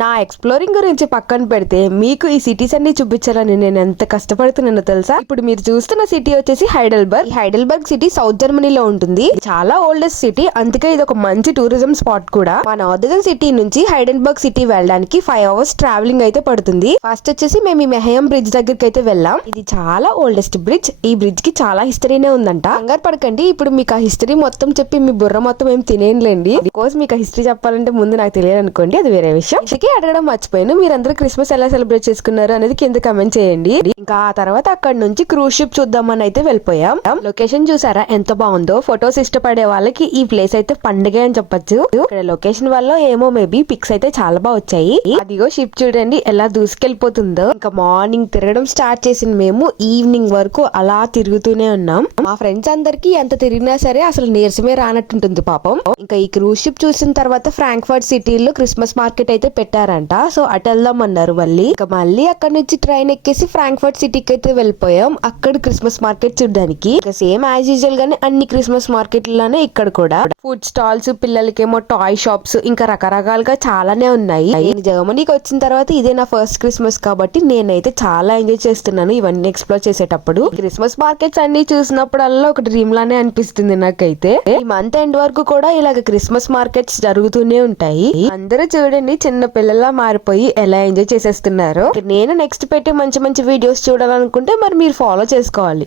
నా ఎక్స్ప్లోరింగ్ గురించి పక్కన పెడితే మీకు ఈ సిటీస్ అన్ని చూపించాలని నేను ఎంత కష్టపడుతున్నానో తెలుసా. ఇప్పుడు మీరు చూస్తున్న సిటీ వచ్చేసి హైడెల్బర్గ్. హైడెల్బర్గ్ సిటీ సౌత్ జర్మనీలో ఉంటుంది. చాలా ఓల్డెస్ట్ సిటీ, అందుకే ఇది ఒక మంచి టూరిజం స్పాట్ కూడా. మా నార్దర్న్ సిటీ నుంచి హైడెల్బర్గ్ సిటీ వెళ్ళడానికి 5 hours ట్రావెలింగ్ అయితే పడుతుంది. ఫస్ట్ వచ్చేసి మేము ఈ మెహయం బ్రిడ్జ్ దగ్గరికి అయితే వెళ్ళాం. ఇది చాలా ఓల్డెస్ట్ బ్రిడ్జ్. ఈ బ్రిడ్జ్ కి చాలా హిస్టరీనే ఉందంట. కంగారు పడకండి, ఇప్పుడు మీకు ఆ హిస్టరీ మొత్తం చెప్పి మీ బుర్ర మొత్తం ఏం తినేయండి. బికాస్ మీకు ఆ హిస్టరీ చెప్పాలంటే ముందు నాకు తెలియదు అనుకోండి, అది వేరే విషయం. అడగడం మర్చిపోయాను, మీరందరూ క్రిస్మస్ ఎలా సెలబ్రేట్ చేసుకున్నారు అనేది కింద కమెంట్ చేయండి. ఇంకా ఆ తర్వాత అక్కడ నుంచి క్రూజ్ షిప్ చూద్దామని అయితే వెళ్ళిపోయాం. లొకేషన్ చూసారా ఎంత బాగుందో. ఫొటోస్ ఇష్టపడే వాళ్ళకి ఈ ప్లేస్ అయితే పండుగ అని చెప్పొచ్చు. ఇక్కడ లొకేషన్ వల్ల ఏమో మేబీ పిక్స్ అయితే చాలా బాగా వచ్చాయి. అదిగో షిప్ చూడండి ఎలా దూసుకెళ్లిపోతుందో. ఇంకా మార్నింగ్ తిరగడం స్టార్ట్ చేసిన మేము ఈవినింగ్ వరకు అలా తిరుగుతూనే ఉన్నాం. మా ఫ్రెండ్స్ అందరికి ఎంత తిరిగినా సరే అసలు నీరసమే రానట్టుంటుంది పాపం. ఇంకా ఈ క్రూజ్ షిప్ చూసిన తర్వాత ఫ్రాంక్ఫర్ట్ సిటీలో క్రిస్మస్ మార్కెట్ అయితే పెట్టారంట. సో అటు వెళ్దాం అన్నారు. మళ్ళీ అక్కడ నుంచి ట్రైన్ ఎక్కేసి ఫ్రాంక్ఫర్ట్ సిటీకి అయితే వెళ్ళిపోయాం. అక్కడ క్రిస్మస్ మార్కెట్ చూడడానికి సేమ్ యాజ్ యూజువల్ గానే అన్ని క్రిస్మస్ మార్కెట్ లానే ఇక్కడ కూడా ఫుడ్ స్టాల్స్, పిల్లలకేమో టాయ్ షాప్స్, ఇంకా రకరకాలుగా చాలానే ఉన్నాయి. నేను జర్మనీకి వచ్చిన తర్వాత ఇదే నా ఫస్ట్ క్రిస్మస్ కాబట్టి నేనైతే చాలా ఎంజాయ్ చేస్తున్నాను ఇవన్నీ ఎక్స్ప్లోర్ చేసేటప్పుడు. క్రిస్మస్ మార్కెట్స్ అన్ని చూసినప్పుడల్లా ఒక డ్రీమ్ లానే అనిపిస్తుంది నాకైతే. ఈ మంత్ ఎండ్ వరకు కూడా ఇలాగ క్రిస్మస్ మార్కెట్స్ జరుగుతూనే ఉంటాయి. అందరూ చూడండి చిన్న పిల్లలా మారిపోయి ఎలా ఎంజాయ్ చేసేస్తున్నారు. నేను నెక్స్ట్ పెట్టి మంచి మంచి వీడియోస్ చూడాలనుకుంటే మరి మీరు ఫాలో చేసుకోవాలి.